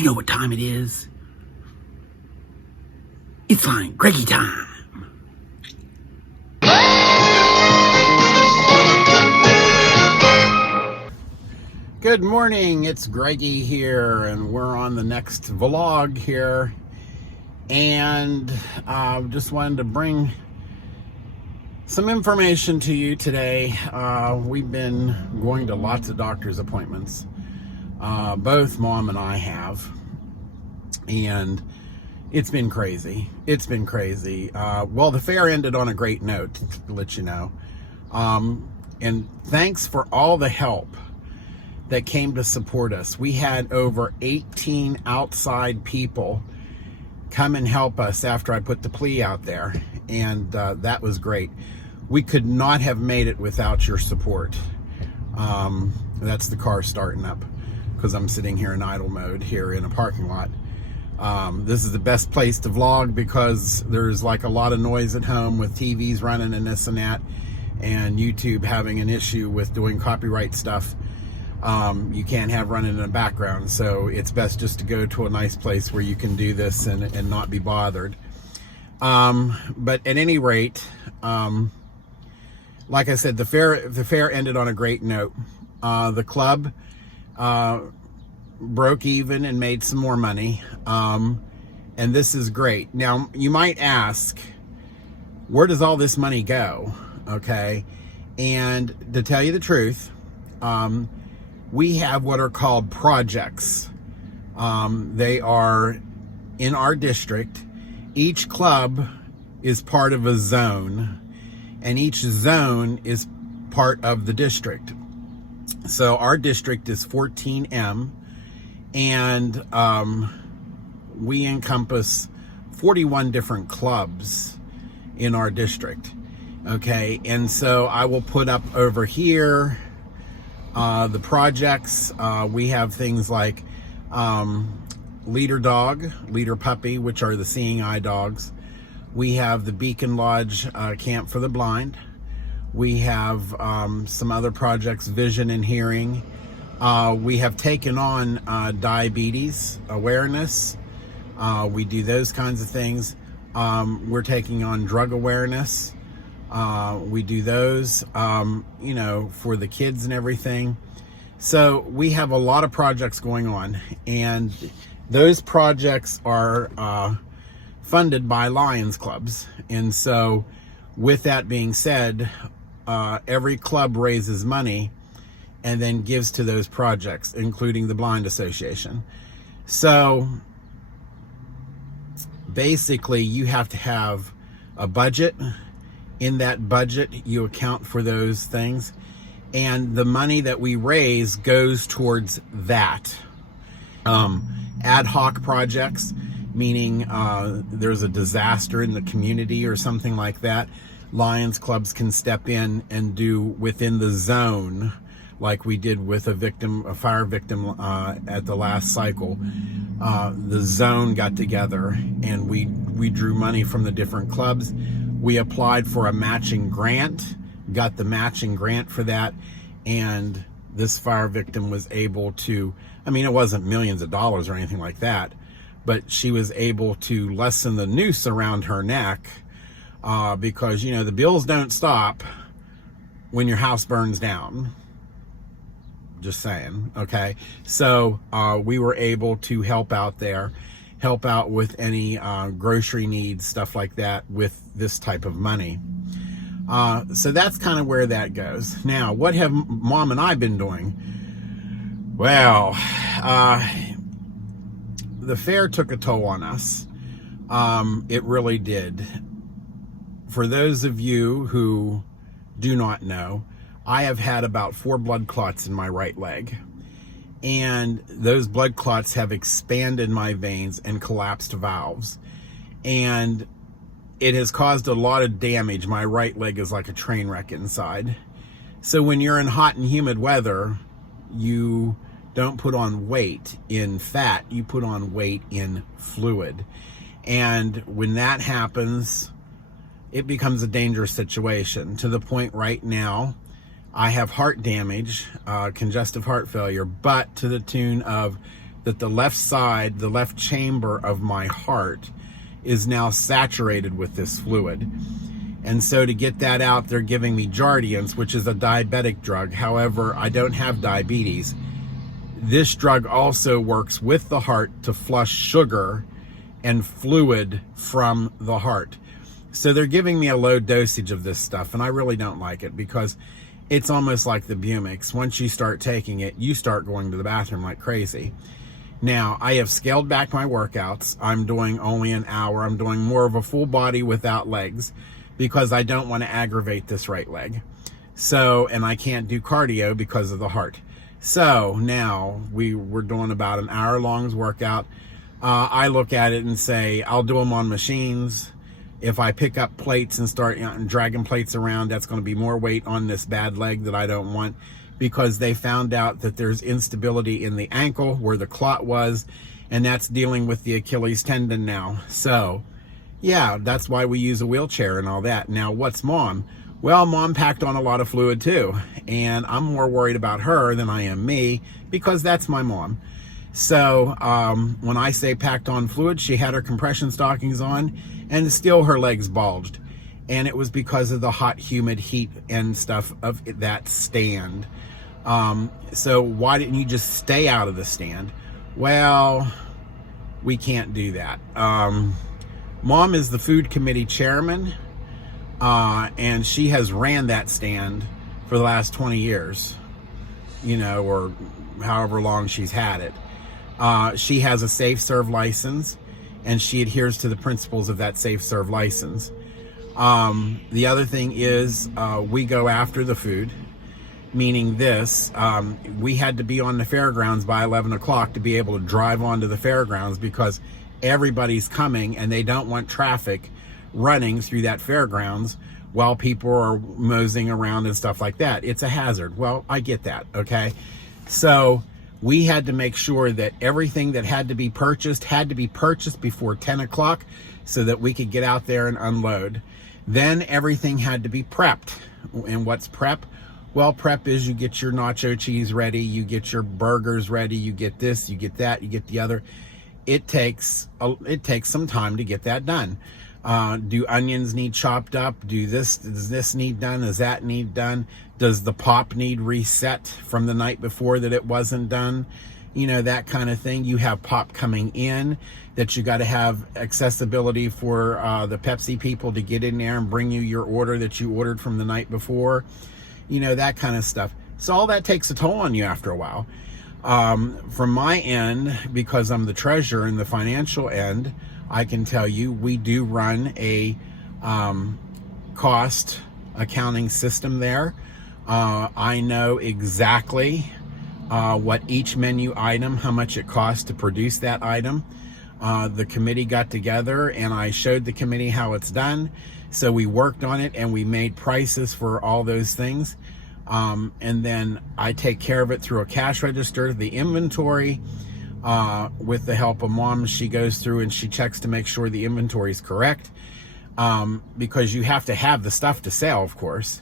You know what time it is? It's fine, Greggy time. Good morning, it's Greggy here, and we're on the next vlog here. And just wanted to bring some information to you today. We've been going to lots of doctor's appointments. Both Mom and I have. And it's been crazy. It's been crazy. Well, the fair ended on a great note, to let you know. And thanks for all the help that came to support us. We had over 18 outside people come and help us after I put the plea out there. And that was great. We could not have made it without your support. That's the car starting up because I'm sitting here in idle mode here in a parking lot. This is the best place to vlog because there's like a lot of noise at home with TVs running and this and that, and YouTube having an issue with doing copyright stuff. You can't have running in the background, so it's best just to go to a nice place where you can do this and not be bothered. But at any rate, like I said, the fair ended on a great note. The club broke even and made some more money, and this is great. Now, you might ask, where does all this money go? Okay, and to tell you the truth, we have what are called projects. They are in our district. Each club is part of a zone, and each zone is part of the district. So our district is 14M, and we encompass 41 different clubs in our district. Okay, and so I will put up over here the projects. We have things like Leader Dog, Leader Puppy, which are the seeing eye dogs. We have the Beacon Lodge Camp for the Blind. We have some other projects, Vision and Hearing. We have taken on diabetes awareness. We do those kinds of things. We're taking on drug awareness. We do those, you know, for the kids and everything. So we have a lot of projects going on, and those projects are funded by Lions clubs. And so with that being said, every club raises money and then gives to those projects, including the Blind Association. So basically you have to have a budget. In that budget, you account for those things, and the money that we raise goes towards that. Ad hoc projects, meaning there's a disaster in the community or something like that, Lions clubs can step in and do within the zone, like we did with a fire victim at the last cycle. The zone got together and we drew money from the different clubs. We applied for a matching grant, got the matching grant for that, and this fire victim was able to, I mean, it wasn't millions of dollars or anything like that, but she was able to lessen the noose around her neck because, you know, the bills don't stop when your house burns down. Just saying, okay? So we were able to help out there, help out with any grocery needs, stuff like that with this type of money. So that's kind of where that goes. Now, what have Mom and I been doing? Well, the fair took a toll on us. It really did. For those of you who do not know, I have had about 4 blood clots in my right leg. And those blood clots have expanded my veins and collapsed valves. And it has caused a lot of damage. My right leg is like a train wreck inside. So when you're in hot and humid weather, you don't put on weight in fat, you put on weight in fluid. And when that happens, it becomes a dangerous situation, to the point right now I have heart damage, congestive heart failure, but to the tune of that the left side, the left chamber of my heart is now saturated with this fluid. And so to get that out, they're giving me Jardiance, which is a diabetic drug. However, I don't have diabetes. This drug also works with the heart to flush sugar and fluid from the heart. So they're giving me a low dosage of this stuff, and I really don't like it because it's almost like the Bumix. Once you start taking it, you start going to the bathroom like crazy. Now, I have scaled back my workouts. I'm doing only an hour. I'm doing more of a full body without legs because I don't want to aggravate this right leg. So, and I can't do cardio because of the heart. So now we're doing about an hour-long workout. I look at it and say, I'll do them on machines. If I pick up plates and start dragging plates around, that's going to be more weight on this bad leg that I don't want, because they found out that there's instability in the ankle where the clot was, and that's dealing with the Achilles tendon now. So yeah, that's why we use a wheelchair and all that. Now, what's Mom? Well, Mom packed on a lot of fluid too, and I'm more worried about her than I am me, because that's my mom. So when I say packed on fluid, she had her compression stockings on and still her legs bulged. And it was because of the hot, humid heat and stuff of that stand. So why didn't you just stay out of the stand? Well, we can't do that. Mom is the food committee chairman, and she has ran that stand for the last 20 years, you know, or however long she's had it. She has a Safe Serve license, and she adheres to the principles of that Safe Serve license. The other thing is we go after the food, meaning this, we had to be on the fairgrounds by 11 o'clock to be able to drive onto the fairgrounds, because everybody's coming and they don't want traffic running through that fairgrounds while people are moseying around and stuff like that. It's a hazard. Well, I get that, okay? So we had to make sure that everything that had to be purchased before 10 o'clock so that we could get out there and unload. Then everything had to be prepped. And what's prep? Well, prep is you get your nacho cheese ready, you get your burgers ready, you get this, you get that, you get the other. It takes some time to get that done. Do onions need chopped up? Does this need done? Does that need done? Does the pop need reset from the night before that it wasn't done? You know, that kind of thing. You have pop coming in that you got to have accessibility for the Pepsi people to get in there and bring you your order that you ordered from the night before. You know, that kind of stuff. So all that takes a toll on you after a while. From my end, because I'm the treasurer in the financial end, I can tell you we do run a cost accounting system there. I know exactly what each menu item, how much it costs to produce that item. The committee got together and I showed the committee how it's done. So we worked on it and we made prices for all those things. And then I take care of it through a cash register, the inventory. With the help of Mom, she goes through and she checks to make sure the inventory is correct, because you have to have the stuff to sell, of course.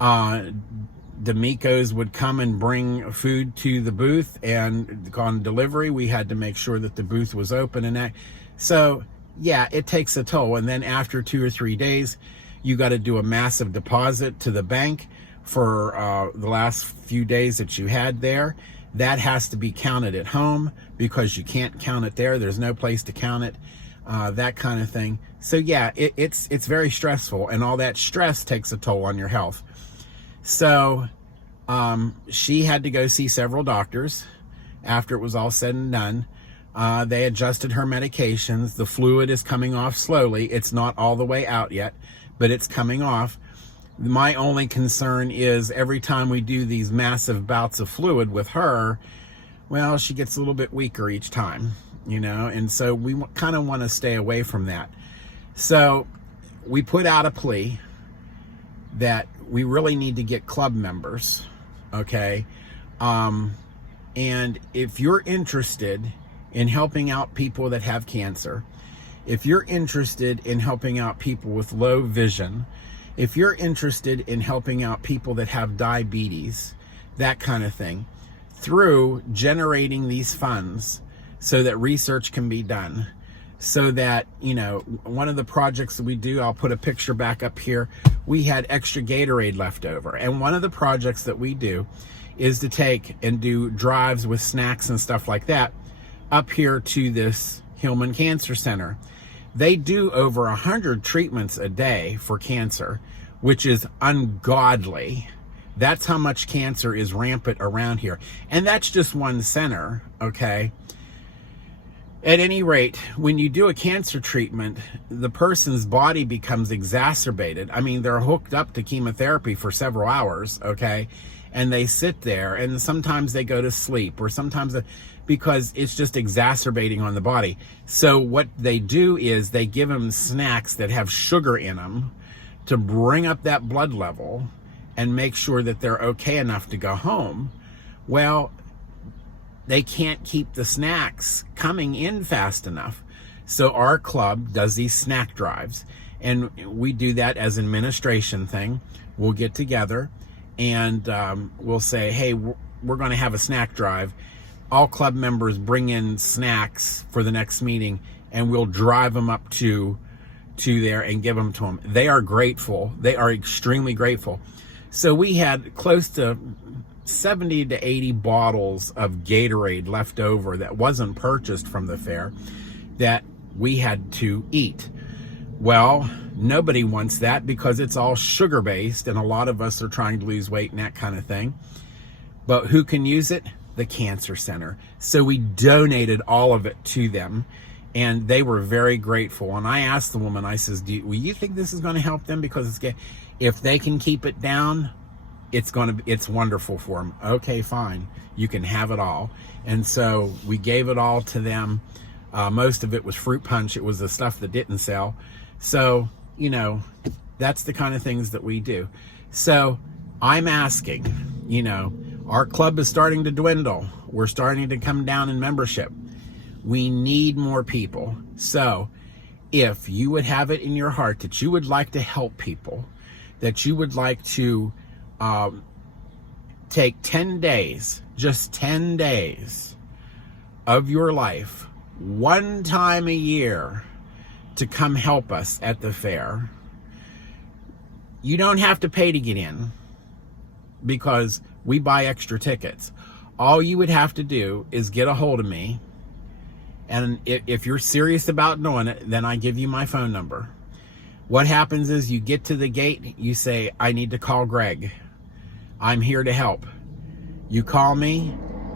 D'Amico's would come and bring food to the booth, and on delivery we had to make sure that the booth was open and that. So yeah, it takes a toll. And then after 2 or 3 days, you got to do a massive deposit to the bank for the last few days that you had there. That has to be counted at home because you can't count it there. There's no place to count it, that kind of thing. So yeah, it's very stressful, and all that stress takes a toll on your health. So she had to go see several doctors after it was all said and done. They adjusted her medications. The fluid is coming off slowly. It's not all the way out yet, but it's coming off. My only concern is every time we do these massive bouts of fluid with her, well, she gets a little bit weaker each time, you know, and so we kind of want to stay away from that. So we put out a plea that we really need to get club members, okay? And if you're interested in helping out people that have cancer, if you're interested in helping out people with low vision, if you're interested in helping out people that have diabetes, that kind of thing, through generating these funds so that research can be done. So that, you know, one of the projects that we do, I'll put a picture back up here, we had extra Gatorade left over. And one of the projects that we do is to take and do drives with snacks and stuff like that up here to this Hillman Cancer Center. They do over 100 treatments a day for cancer, which is ungodly. That's how much cancer is rampant around here. And that's just one center, okay? At any rate, when you do a cancer treatment, the person's body becomes exacerbated. I mean, they're hooked up to chemotherapy for several hours, okay? And they sit there, and sometimes they go to sleep, or sometimes because it's just exacerbating on the body. So what they do is they give them snacks that have sugar in them to bring up that blood level and make sure that they're okay enough to go home. Well, they can't keep the snacks coming in fast enough. So our club does these snack drives, and we do that as an administration thing. We'll get together and we'll say, hey, we're going to have a snack drive. All club members bring in snacks for the next meeting, and we'll drive them up to there and give them to them. They are grateful. They are extremely grateful. So we had close to 70 to 80 bottles of Gatorade left over that wasn't purchased from the fair that we had to eat. Well, nobody wants that because it's all sugar-based, and a lot of us are trying to lose weight and that kind of thing. But who can use it? The Cancer Center. So we donated all of it to them, and they were very grateful. And I asked the woman, I says, will you think this is going to help them? Because if they can keep it down, it's wonderful for them. Okay, fine. You can have it all. And so we gave it all to them. Most of it was fruit punch. It was the stuff that didn't sell. So, you know, that's the kind of things that we do. So I'm asking, you know, our club is starting to dwindle. We're starting to come down in membership. We need more people. So if you would have it in your heart that you would like to help people, that you would like to take 10 days, just 10 days of your life, one time a year, to come help us at the fair. You don't have to pay to get in because we buy extra tickets. All you would have to do is get a hold of me, and if you're serious about doing it, then I give you my phone number. What happens is you get to the gate, you say, I need to call Greg. I'm here to help. You call me,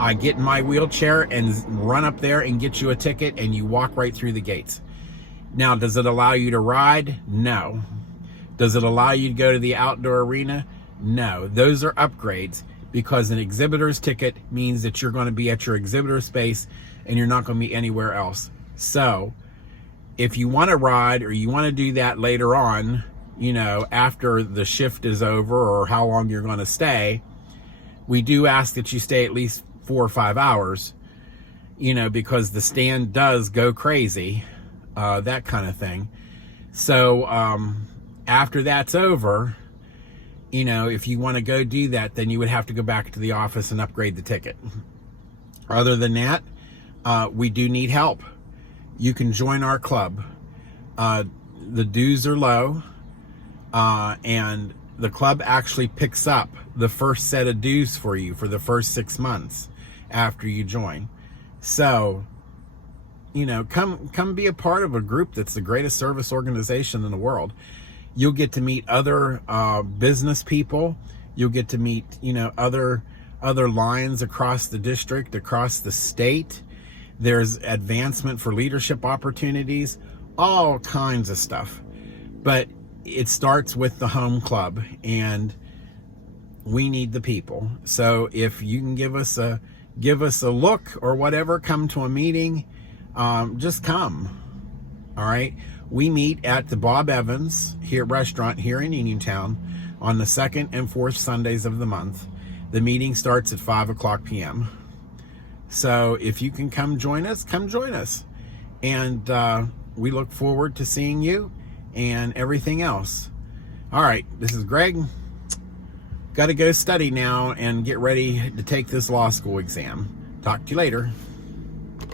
I get in my wheelchair and run up there and get you a ticket, and you walk right through the gates. Now, does it allow you to ride? No. Does it allow you to go to the outdoor arena? No. Those are upgrades, because an exhibitor's ticket means that you're going to be at your exhibitor space and you're not going to be anywhere else. So if you want to ride, or you want to do that later on, you know, after the shift is over, or how long you're going to stay, we do ask that you stay at least 4 or 5 hours, you know, because the stand does go crazy, that kind of thing. So after that's over, you know, if you want to go do that, then you would have to go back to the office and upgrade the ticket. Other than that, we do need help. You can join our club. The dues are low, and the club actually picks up the first set of dues for you for the first 6 months after you join. So, you know, come be a part of a group that's the greatest service organization in the world. You'll get to meet other business people. You'll get to meet, you know, other lines across the district, across the state. There's advancement for leadership opportunities, all kinds of stuff. But it starts with the home club, and we need the people. So if you can give us a look or whatever, come to a meeting, just come. All right. We meet at the Bob Evans restaurant here in Uniontown on the 2nd and 4th Sundays of the month. The meeting starts at 5:00 p.m. So if you can come join us, come join us. And we look forward to seeing you and everything else. All right, this is Greg. Got to go study now and get ready to take this law school exam. Talk to you later.